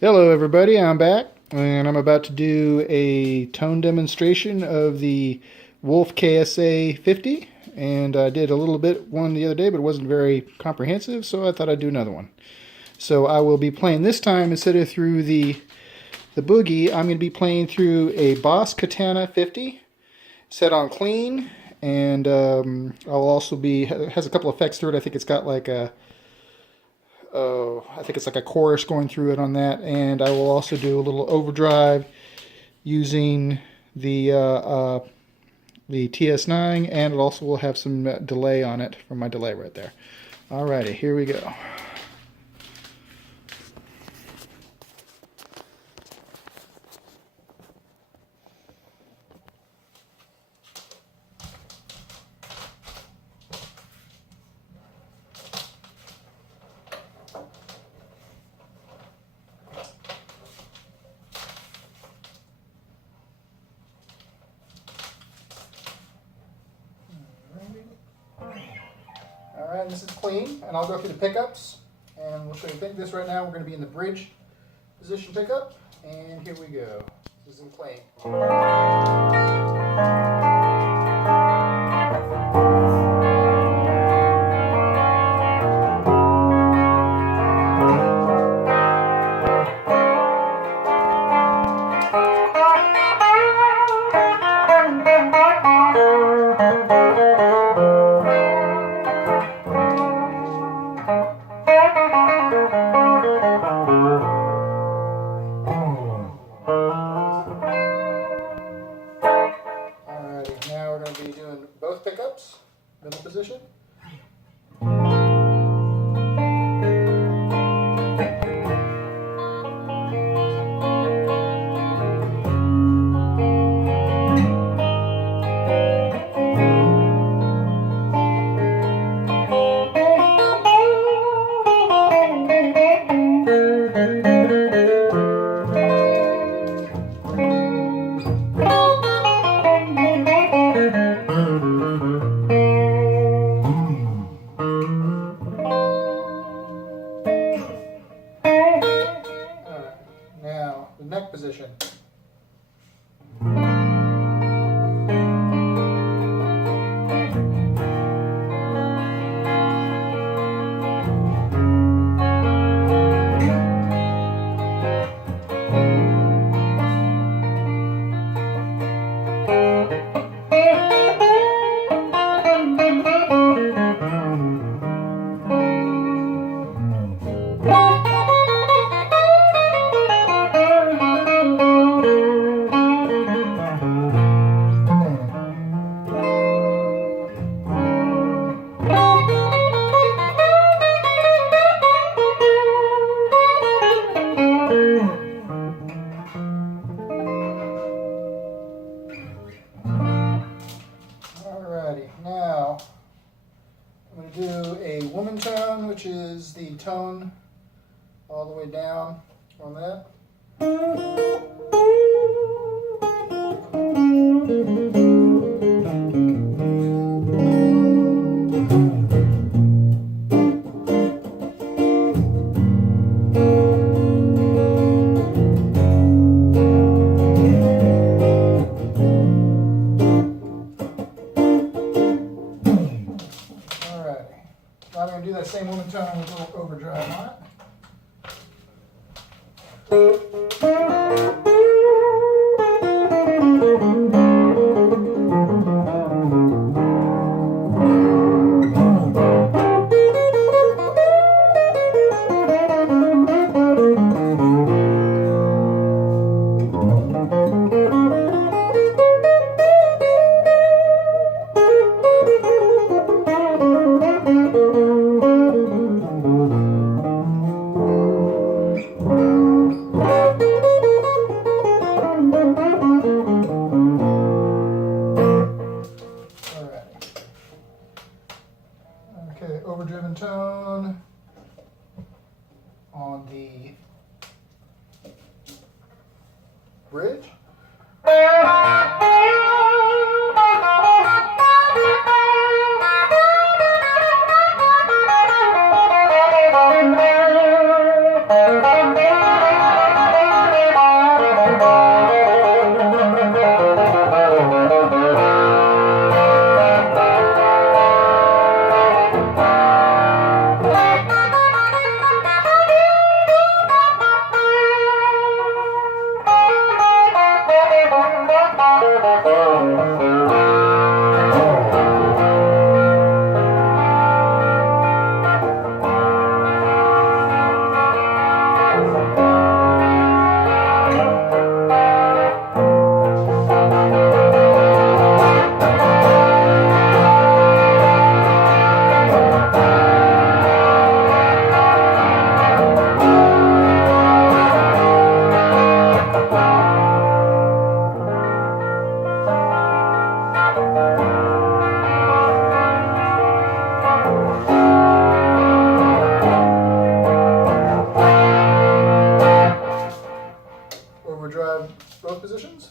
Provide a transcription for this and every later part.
Hello everybody, I'm back and I'm about to do a tone demonstration of the Wolf KSA-50, and I did a little bit one the other day, but it wasn't very comprehensive, so I thought I'd do another one. So I will be playing this time, instead of through the boogie, I'm going to be playing through a Boss Katana 50 set on clean, and I'll also be, it has a couple effects through it. I think it's got like a I think it's like a chorus going through it on that, and I will also do a little overdrive using the TS9, and it also will have some delay on it from my delay right there. Alrighty, here we go. Alright, this is clean, and I'll go through the pickups, and we'll show you this right now. We're going to be in the bridge position pickup, and here we go. This is in clean. Now we're going to be doing both pickups, middle position. Now, the neck position. Now, I'm going to do a woman tone, which is the tone all the way down on that. I'm going to do that same woman tone with a little overdrive on it. Okay, overdriven tone on the bridge. both positions.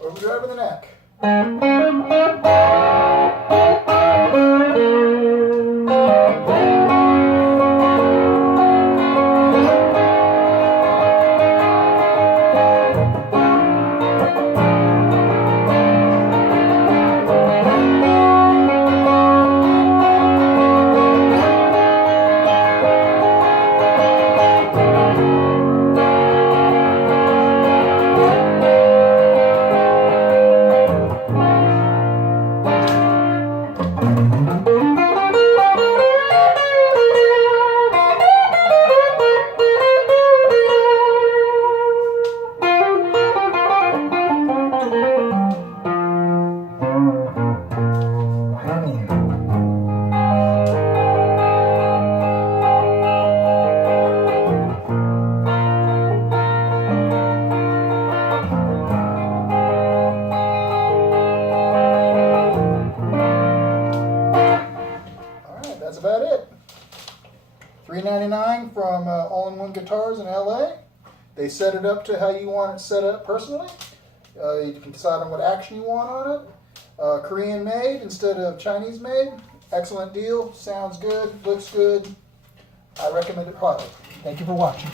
Overdrive in the neck. That's about it. $3.99 from All-in-One Guitars in LA. They set it up to how you want it set up personally. You can decide on what action you want on it. Korean made instead of Chinese made. Excellent deal. Sounds good. Looks good. I recommend it highly. Thank you for watching.